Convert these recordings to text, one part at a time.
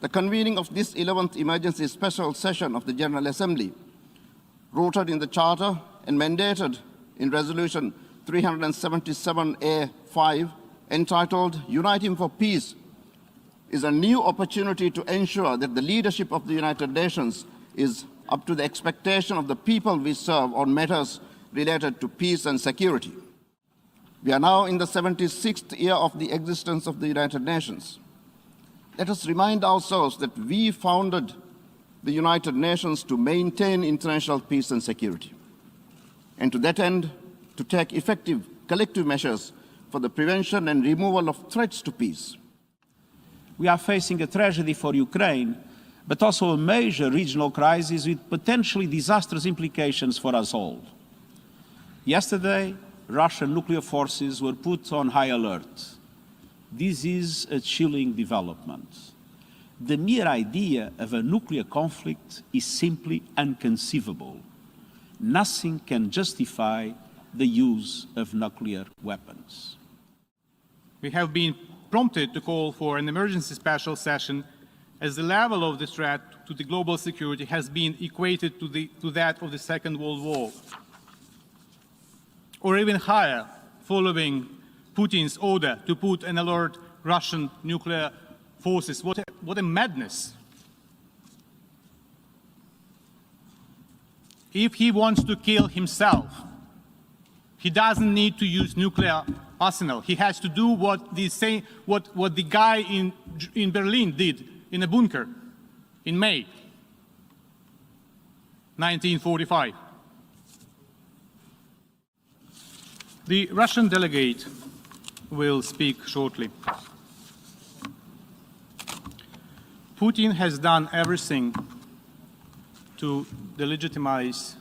The convening of this 11th emergency special session of the General Assembly, rooted in the Charter and mandated in Resolution 377A5, entitled Uniting for Peace, is a new opportunity to ensure that the leadership of the United Nations is up to the expectation of the people we serve on matters related to peace and security. We are now in the 76th year of the existence of the United Nations. Let us remind ourselves that we founded the United Nations to maintain international peace and security, and to that end, to take effective collective measures for the prevention and removal of threats to peace. We are facing a tragedy for Ukraine, but also a major regional crisis with potentially disastrous implications for us all. Yesterday, Russian nuclear forces were put on high alert. This is a chilling development. The mere idea of a nuclear conflict is simply inconceivable. Nothing can justify the use of nuclear weapons. We have been prompted to call for an emergency special session as the level of the threat to the global security has been equated to that of the Second World War, or even higher, following Putin's order to put and alert Russian nuclear forces. What a madness. If he wants to kill himself, he doesn't need to use nuclear arsenal. He has to do what the guy in Berlin did in a bunker in May 1945. The Russian delegate will speak shortly. Putin has done everything to delegitimize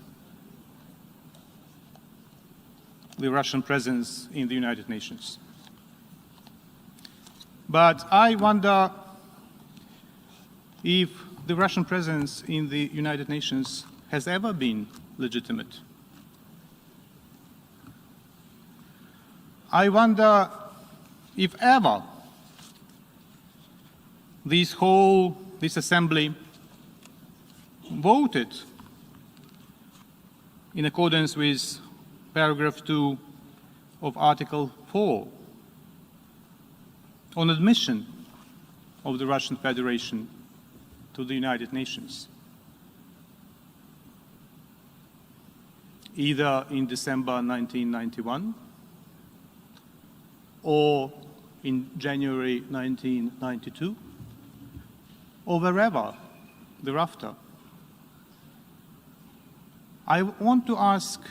the Russian presence in the United Nations. But I wonder if the Russian presence in the United Nations has ever been legitimate. I wonder if ever this assembly voted in accordance with paragraph 2 of Article 4 on admission of the Russian Federation to the United Nations, either in December 1991 or in January 1992, or wherever thereafter. I want to ask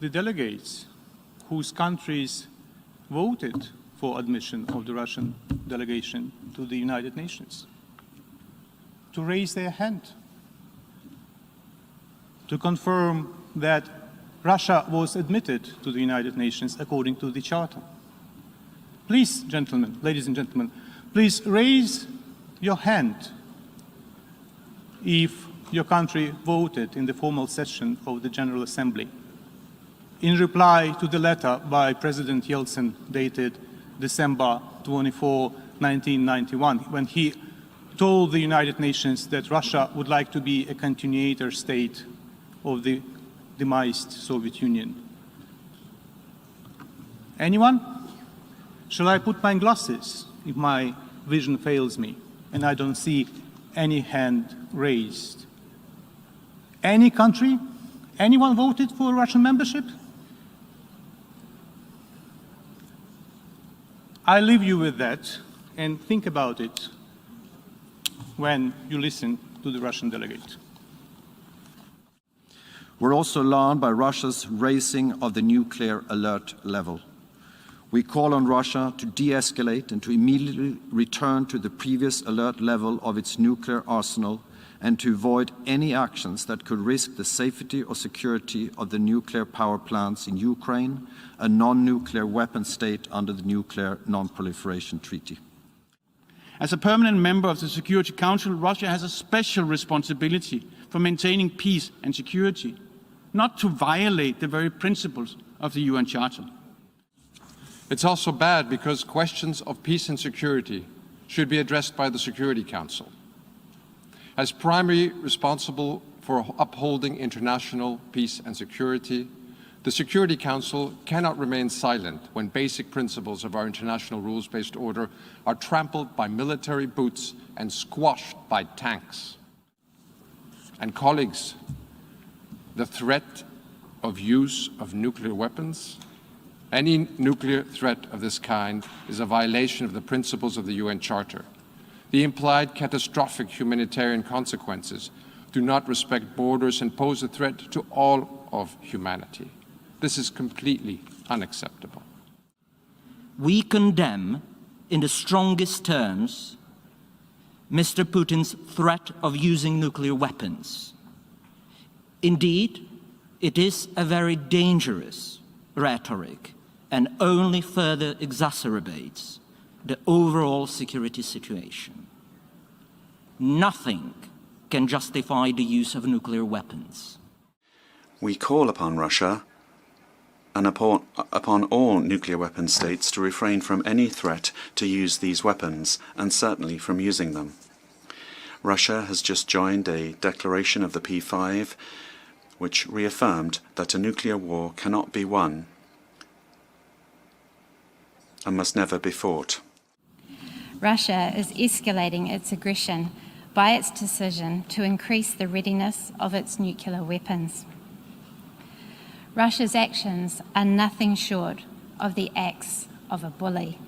the delegates whose countries voted for admission of the Russian delegation to the United Nations to raise their hand, to confirm that Russia was admitted to the United Nations according to the Charter. Please, gentlemen, ladies and gentlemen, please raise your hand if your country voted in the formal session of the General Assembly in reply to the letter by President Yeltsin dated December 24, 1991, when he told the United Nations that Russia would like to be a continuator state of the demised Soviet Union. Anyone? Shall I put my glasses if my vision fails me and I don't see any hand raised? Any country? Anyone voted for Russian membership? I leave you with that, and think about it when you listen to the Russian delegate. We're also alarmed by Russia's raising of the nuclear alert level. We call on Russia to de-escalate and to immediately return to the previous alert level of its nuclear arsenal and to avoid any actions that could risk the safety or security of the nuclear power plants in Ukraine, a non-nuclear weapon state under the Nuclear Non-Proliferation Treaty. As a permanent member of the Security Council, Russia has a special responsibility for maintaining peace and security, not to violate the very principles of the UN Charter. It's also bad because questions of peace and security should be addressed by the Security Council. As primary responsible for upholding international peace and security, the Security Council cannot remain silent when basic principles of our international rules-based order are trampled by military boots and squashed by tanks. And colleagues, the threat of use of nuclear weapons, any nuclear threat of this kind is a violation of the principles of the UN Charter. The implied catastrophic humanitarian consequences do not respect borders and pose a threat to all of humanity. This is completely unacceptable. We condemn, in the strongest terms, Mr. Putin's threat of using nuclear weapons. Indeed, it is a very dangerous rhetoric and only further exacerbates the overall security situation. Nothing can justify the use of nuclear weapons. We call upon Russia and upon all nuclear weapon states to refrain from any threat to use these weapons, and certainly from using them. Russia has just joined a declaration of the P5, which reaffirmed that a nuclear war cannot be won and must never be fought. Russia is escalating its aggression by its decision to increase the readiness of its nuclear weapons. Russia's actions are nothing short of the acts of a bully.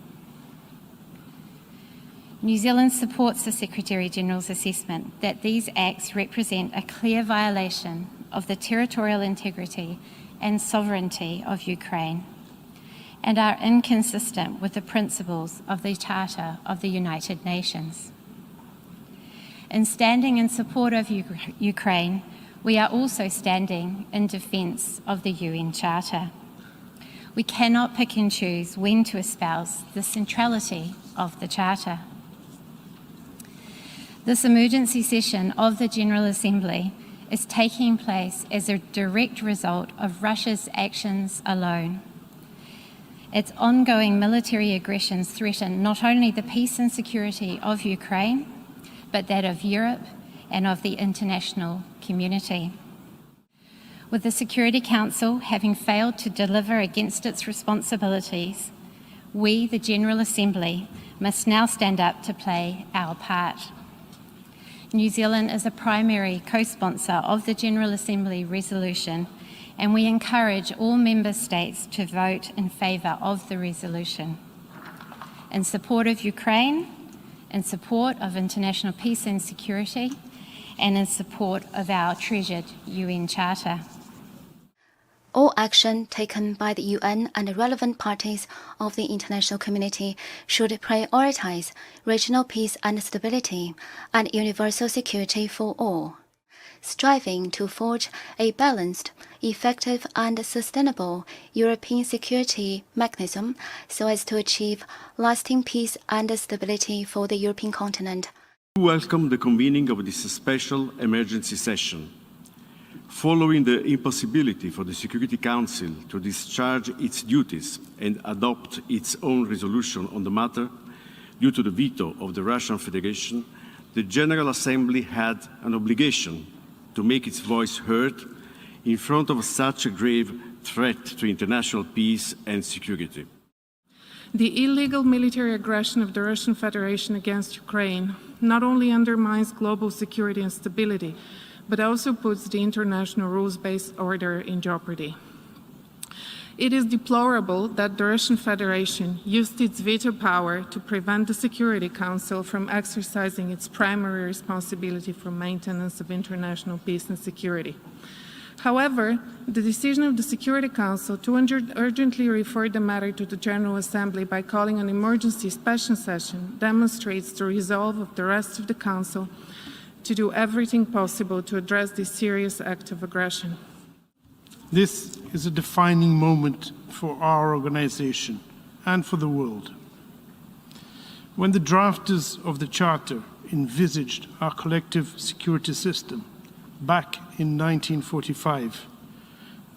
New Zealand supports the Secretary-General's assessment that these acts represent a clear violation of the territorial integrity and sovereignty of Ukraine and are inconsistent with the principles of the Charter of the United Nations. In standing in support of Ukraine, we are also standing in defence of the UN Charter. We cannot pick and choose when to espouse the centrality of the Charter. This emergency session of the General Assembly is taking place as a direct result of Russia's actions alone. Its ongoing military aggressions threaten not only the peace and security of Ukraine, but that of Europe and of the international community. With the Security Council having failed to deliver against its responsibilities, we, the General Assembly, must now stand up to play our part. New Zealand is a primary co-sponsor of the General Assembly resolution, and we encourage all member states to vote in favour of the resolution. In support of Ukraine, in support of international peace and security, and in support of our treasured UN Charter. All action taken by the UN and the relevant parties of the international community should prioritize regional peace and stability and universal security for all, striving to forge a balanced, effective and sustainable European security mechanism so as to achieve lasting peace and stability for the European continent. We welcome the convening of this special emergency session. Following the impossibility for the Security Council to discharge its duties and adopt its own resolution on the matter due to the veto of the Russian Federation, the General Assembly had an obligation to make its voice heard in front of such a grave threat to international peace and security. The illegal military aggression of the Russian Federation against Ukraine not only undermines global security and stability, but also puts the international rules-based order in jeopardy. It is deplorable that the Russian Federation used its veto power to prevent the Security Council from exercising its primary responsibility for maintenance of international peace and security. However, the decision of the Security Council to urgently refer the matter to the General Assembly by calling an emergency special session demonstrates the resolve of the rest of the Council to do everything possible to address this serious act of aggression. This is a defining moment for our organization and for the world. When the drafters of the Charter envisaged our collective security system back in 1945,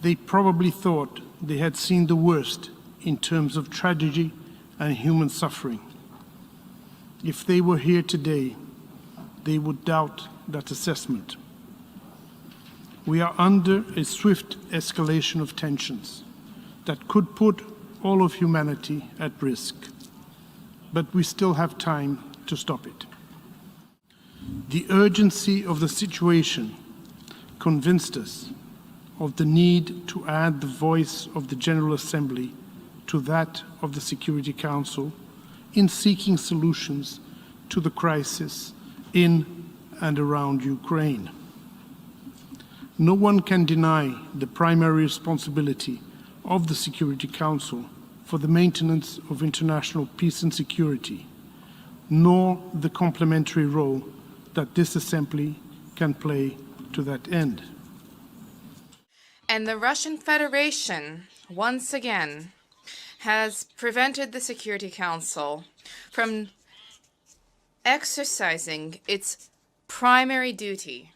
they probably thought they had seen the worst in terms of tragedy and human suffering. If they were here today, they would doubt that assessment. We are under a swift escalation of tensions that could put all of humanity at risk, but we still have time to stop it. The urgency of the situation convinced us of the need to add the voice of the General Assembly to that of the Security Council in seeking solutions to the crisis in and around Ukraine. No one can deny the primary responsibility of the Security Council for the maintenance of international peace and security, nor the complementary role that this Assembly can play to that end. And the Russian Federation, once again, has prevented the Security Council from exercising its primary duty,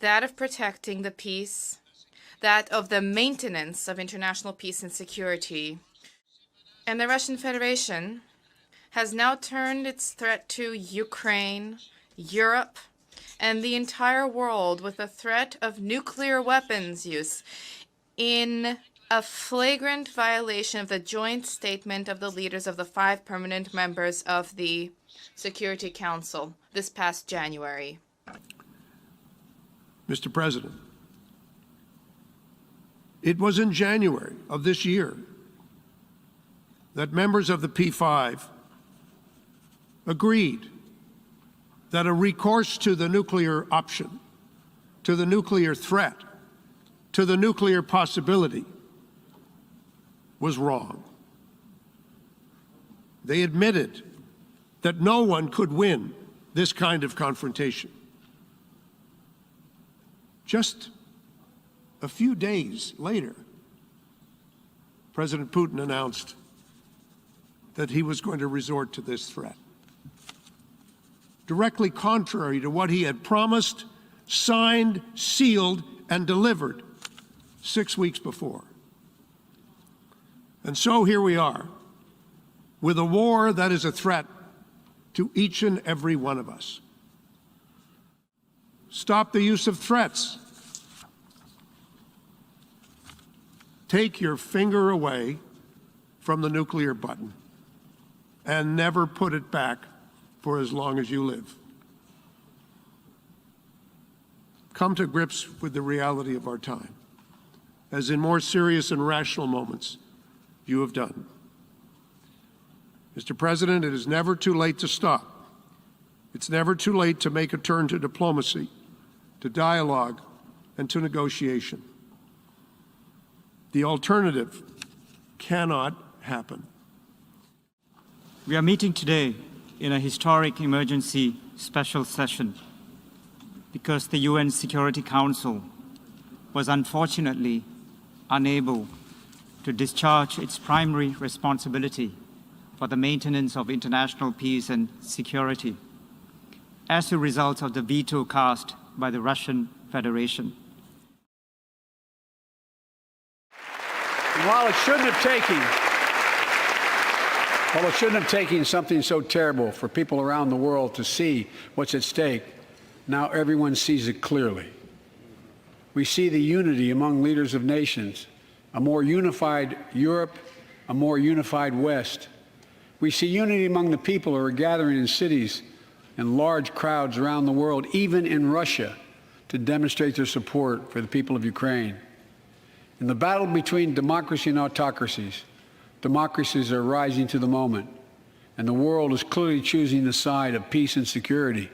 that of protecting the peace, that of the maintenance of international peace and security. And the Russian Federation has now turned its threat to Ukraine, Europe, and the entire world with the threat of nuclear weapons use in a flagrant violation of the joint statement of the leaders of the 5 permanent members of the Security Council this past January. Mr. President, it was in January of this year that members of the P5 agreed that a recourse to the nuclear option, to the nuclear threat, to the nuclear possibility was wrong. They admitted that no one could win this kind of confrontation. Just a few days later, President Putin announced that he was going to resort to this threat, directly contrary to what he had promised, signed, sealed, and delivered 6 weeks before. And so here we are, with a war that is a threat to each and every one of us. Stop the use of threats. Take your finger away from the nuclear button and never put it back for as long as you live. Come to grips with the reality of our time, as in more serious and rational moments you have done. Mr. President, it is never too late to stop. It's never too late to make a turn to diplomacy, to dialogue, and to negotiation. The alternative cannot happen. We are meeting today in a historic emergency special session because the UN Security Council was unfortunately unable to discharge its primary responsibility for the maintenance of international peace and security as a result of the veto cast by the Russian Federation. And while it shouldn't have taken something so terrible for people around the world to see what's at stake, now everyone sees it clearly. We see the unity among leaders of nations, a more unified Europe, a more unified West. We see unity among the people who are gathering in cities and large crowds around the world, even in Russia, to demonstrate their support for the people of Ukraine. In the battle between democracy and autocracies, democracies are rising to the moment, and the world is clearly choosing the side of peace and security.